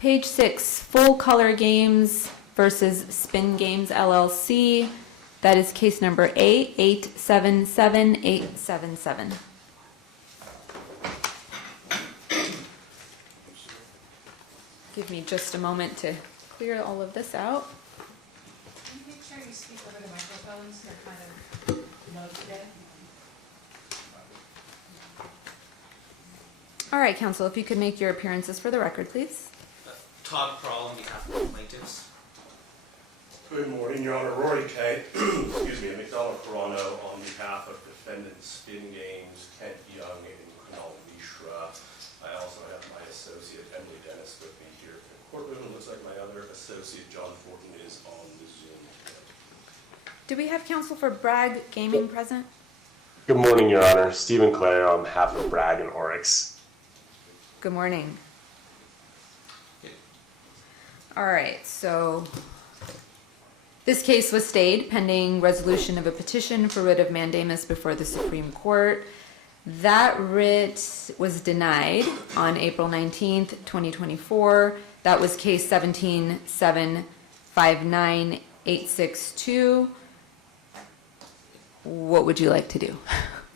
Page 6, Full Color Games versus Spin Games LLC. That is case number A877877. Give me just a moment to clear all of this out. Can you make sure you speak over the microphones? They're kind of low today. All right, counsel, if you could make your appearances for the record, please. Todd Prall on behalf of the plaintiffs. Good morning, Your Honor. Rory Kay, excuse me, McDonald Toronto on behalf of defendants Spin Games, Kent Young, and Kunal Mishra. I also have my associate Emily Dennis with me here in the courtroom. It looks like my other associate John Fortin is on the Zoom today. Do we have counsel for Bragg Gaming present? Good morning, Your Honor. Stephen Clare on behalf of Bragg and Oryx. Good morning. All right, so this case was stayed pending resolution of a petition for writ of mandamus before the Supreme Court. That writ was denied on April 19th, 2024. That was case 17-759-862. What would you like to do?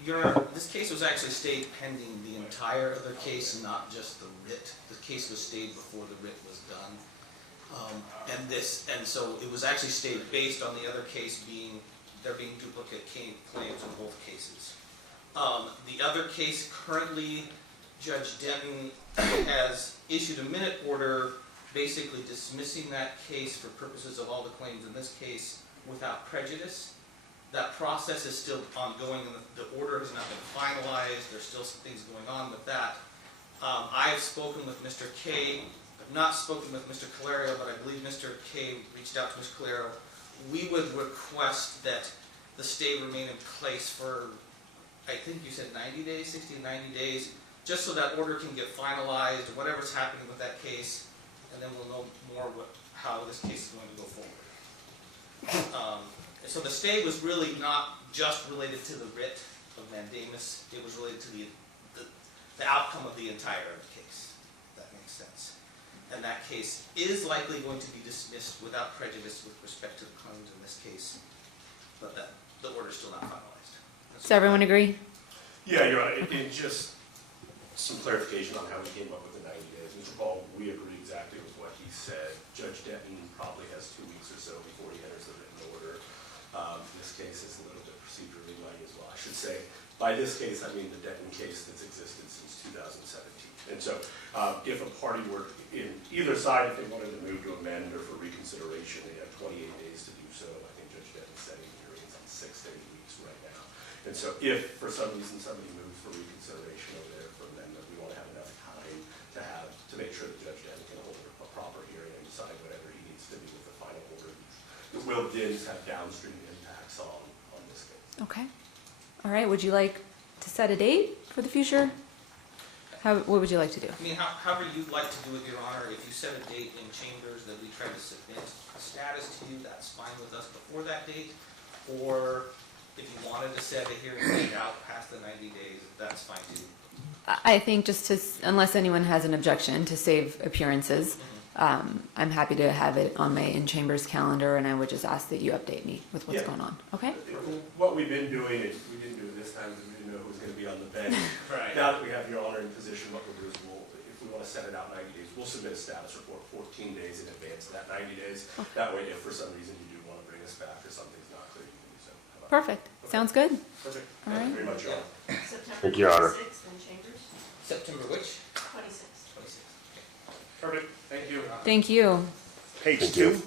Your Honor, this case was actually stayed pending the entire other case, not just the writ. The case was stayed before the writ was done. And so it was actually stayed based on the other case there being duplicate claims in both cases. The other case currently, Judge Denton has issued a minute order basically dismissing that case for purposes of all the claims in this case without prejudice. That process is still ongoing and the order has not been finalized. There's still some things going on with that. I have spoken with Mr. Kay. I've not spoken with Mr. Calerio, but I believe Mr. Kay reached out to Mr. Calerio. We would request that the stay remain in place for, I think you said 90 days, 60 to 90 days, just so that order can get finalized, whatever's happening with that case, and then we'll know more how this case is going to go forward. So the stay was really not just related to the writ of mandamus, it was related to the outcome of the entire case, if that makes sense. And that case is likely going to be dismissed without prejudice with respect to the claims in this case, but the order is still not finalized. Does everyone agree? Yeah, Your Honor. It just some clarification on how we came up with the 90 days. Mr. Paul, we agree exactly with what he said. Judge Denton probably has 2 weeks or so before he enters the written order. This case is a little bit procedurally muddy as well. I should say, by this case, I mean the Denton case that's existed since 2017. And so, if a party were in either side, if they wanted to move to amend or for reconsideration, they have 28 days to do so. I think Judge Denton's setting hearings on 6 to 8 weeks right now. And so, if for some reason somebody moves for reconsideration over there for amendment, we want to have enough time to make sure that Judge Denton can hold a proper hearing and decide whatever he needs to do with the final order. It will then have downstream impacts on this case. Okay. All right, would you like to set a date for the future? What would you like to do? I mean, however you'd like to do it, Your Honor. If you set a date in chambers that we try to submit a status to you, that's fine with us before that date. Or if you wanted to set a hearing date out past the 90 days, that's fine too. I think just unless anyone has an objection to save appearances, I'm happy to have it on my in-chambers calendar, and I would just ask that you update me with what's going on. Okay? What we've been doing is, we didn't do it this time because we didn't know who was going to be on the bench. Right. Now that we have Your Honor in position, what we'll do is if we want to set it out 90 days, we'll submit a status report 14 days in advance of that 90 days. Okay. That way, if for some reason you do want to bring us back or something's not clear, you can do so. Perfect. Okay. Sounds good. Perfect. All Thank you right. very much, Your Honor. Thank you, Your Honor. 26th in chambers? September which? 26th. 26th. Okay. Perfect. Thank you. Thank you. Page Thank 2. you.